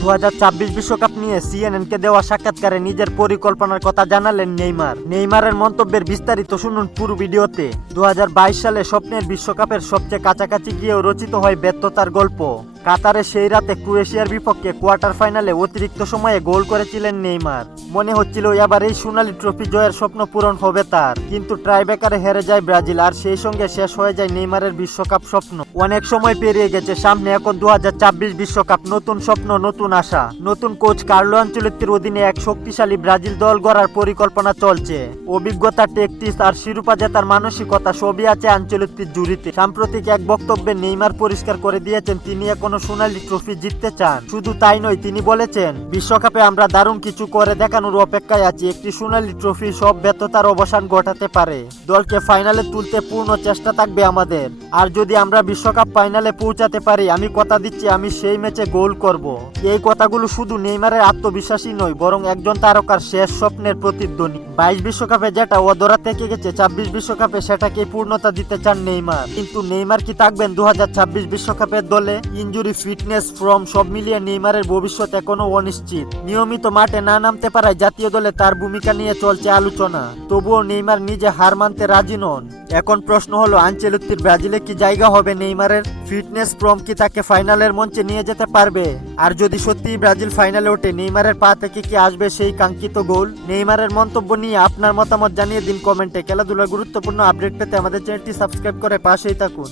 2026 বিশ্বকাপ নিয়ে সিএনএনকে দেওয়া সাক্ষাৎকারে নিজের পরিকল্পনার কথা জানালেন নেইমার। নেইমারের মন্তব্যের বিস্তারিত শুনুন পুরো ভিডিওতে। 2022 সালে স্বপ্নের বিশ্বকাপের সবচেয়ে কাছাকাছি গিয়েও রচিত হয় ব্যর্থতার গল্প। কাতারে সেই রাতে ক্রোয়েশিয়ার বিপক্ষে কোয়ার্টার ফাইনালে অতিরিক্ত সময়ে গোল করেছিলেন নেইমার। মনে হচ্ছিল এবার এই সোনালী ট্রফি জয়ের স্বপ্ন পূরণ হবে তার, কিন্তু ট্রাইব্রেকারে হেরে যায় ব্রাজিল, আর সেই সঙ্গে শেষ হয়ে যায় নেইমারের বিশ্বকাপ স্বপ্ন। অনেক সময় পেরিয়ে গেছে, সামনে এখন 2026 বিশ্বকাপ, নতুন স্বপ্ন, নতুন আশা। নতুন কোচ কার্লো আনচেলত্তির অধীনে এক শক্তিশালী ব্রাজিল দল গড়ার পরিকল্পনা চলছে। অভিজ্ঞতা, ট্যাকটিক্স আর শিরোপা জেতার মানসিকতা সবই আছে আনচেলত্তির জুড়িতে। সাম্প্রতিক এক বক্তব্যে নেইমার পরিষ্কার করে দিয়েছেন তিনি এখনো সোনালী ট্রফি জিততে চান। শুধু তাই নয়, তিনি বলেছেন, বিশ্বকাপে আমরা দারুণ কিছু করে দেখানোর অপেক্ষায় আছি। একটি সোনালী ট্রফি সব ব্যর্থতার অবসান ঘটাতে পারে। দলকে ফাইনালে তুলতে পূর্ণ চেষ্টা থাকবে আমাদের। আর যদি আমরা বিশ্বকাপ ফাইনালে পৌঁছাতে পারি, আমি কথা দিচ্ছি আমি সেই ম্যাচে গোল করব। এই কথাগুলো শুধু নেইমারের আত্মবিশ্বাসী নয়, বরং একজন তারকার শেষ স্বপ্নের প্রতিধ্বনি। 22 বিশ্বকাপে যেটা অধরা থেকে গেছে, 26 বিশ্বকাপে সেটাকে পূর্ণতা দিতে চান নেইমার। কিন্তু নেইমার কি থাকবেন 2026 বিশ্বকাপের দলে? ইনজুরি, ফিটনেস, ফর্ম সব মিলিয়ে নেইমারের ভবিষ্যৎ এখনো অনিশ্চিত। নিয়মিত মাঠে না নামতে পারায় জাতীয় দলে তার ভূমিকা নিয়ে চলছে আলোচনা। তবুও নেইমার নিজে হার মানতে রাজি নন। এখন প্রশ্ন হলো, আনচেলত্তির ব্রাজিলে কি জায়গা হবে নেইমারের? ফিটনেস, ফর্ম কি তাকে ফাইনালের মঞ্চে নিয়ে যেতে পারবে? আর যদি সত্যি ব্রাজিল ফাইনালে ওঠে, নেইমারের পা থেকে কি আসবে সেই কাঙ্ক্ষিত গোল? নেইমারের মন্তব্য নিয়ে আপনার মতামত জানিয়ে দিন কমেন্টে। খেলাধুলার গুরুত্বপূর্ণ আপডেট পেতে আমাদের চ্যানেলটি সাবস্ক্রাইব করে পাশেই থাকুন।